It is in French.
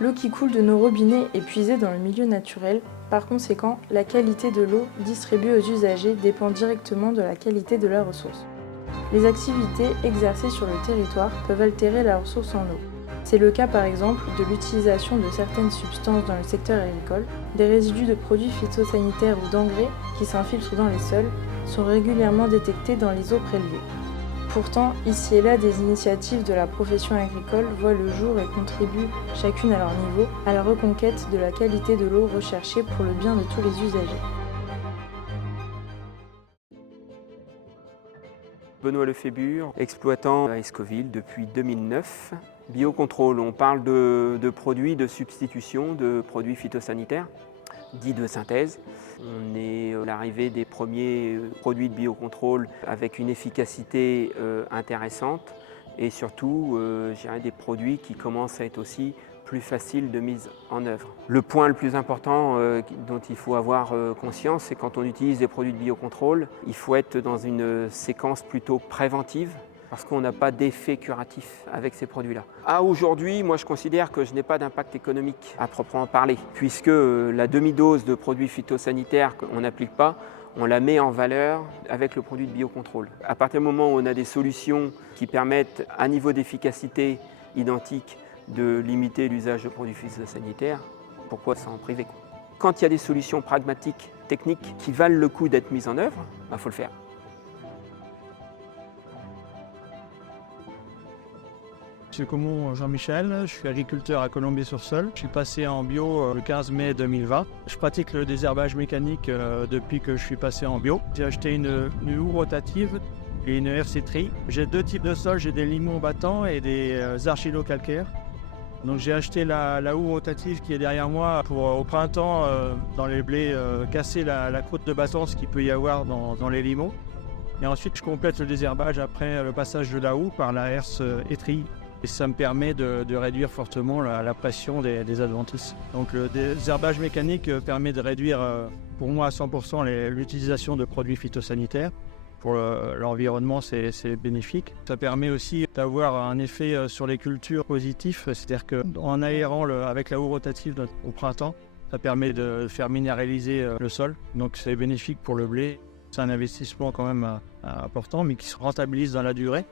L'eau qui coule de nos robinets est puisée dans le milieu naturel. Par conséquent, la qualité de l'eau distribuée aux usagers dépend directement de la qualité de la ressource. Les activités exercées sur le territoire peuvent altérer la ressource en eau. C'est le cas par exemple de l'utilisation de certaines substances dans le secteur agricole. Des résidus de produits phytosanitaires ou d'engrais qui s'infiltrent dans les sols sont régulièrement détectés dans les eaux prélevées. Pourtant, ici et là, des initiatives de la profession agricole voient le jour et contribuent, chacune à leur niveau, à la reconquête de la qualité de l'eau recherchée pour le bien de tous les usagers. Benoît Lefébure, exploitant à Escoville depuis 2009. Biocontrôle, on parle de produits de substitution de produits phytosanitaires, dits de synthèse. On est à l'arrivée des premiers produits de biocontrôle avec une efficacité intéressante et surtout des produits qui commencent à être aussi plus faciles de mise en œuvre. Le point le plus important dont il faut avoir conscience, c'est quand on utilise des produits de biocontrôle, il faut être dans une séquence plutôt préventive parce qu'on n'a pas d'effet curatif avec ces produits-là. À aujourd'hui, moi je considère que je n'ai pas d'impact économique à proprement parler, puisque la demi-dose de produits phytosanitaires qu'on n'applique pas, on la met en valeur avec le produit de biocontrôle. À partir du moment où on a des solutions qui permettent, à niveau d'efficacité identique, de limiter l'usage de produits phytosanitaires, pourquoi s'en priver? Quand il y a des solutions pragmatiques, techniques, qui valent le coup d'être mises en œuvre, il faut le faire. Monsieur Comon Jean-Michel, je suis agriculteur à Colombier-sur-Seul. Je suis passé en bio le 15 mai 2020. Je pratique le désherbage mécanique depuis que je suis passé en bio. J'ai acheté une houe rotative et une hercéterie. J'ai deux types de sols, j'ai des limons battants et des argilo-calcaires. Donc j'ai acheté la houe rotative qui est derrière moi pour au printemps dans les blés casser la croûte de bâton, ce qu'il peut y avoir dans les limons. Et ensuite je complète le désherbage après le passage de la houe par la herse étrie. Et ça me permet de réduire fortement la pression des adventices. Donc le désherbage mécanique permet de réduire pour moi à 100% l'utilisation de produits phytosanitaires. Pour l'environnement, c'est bénéfique. Ça permet aussi d'avoir un effet sur les cultures positif, c'est-à-dire qu'en aérant avec la houe rotative au printemps, ça permet de faire minéraliser le sol. Donc c'est bénéfique pour le blé. C'est un investissement quand même important, mais qui se rentabilise dans la durée.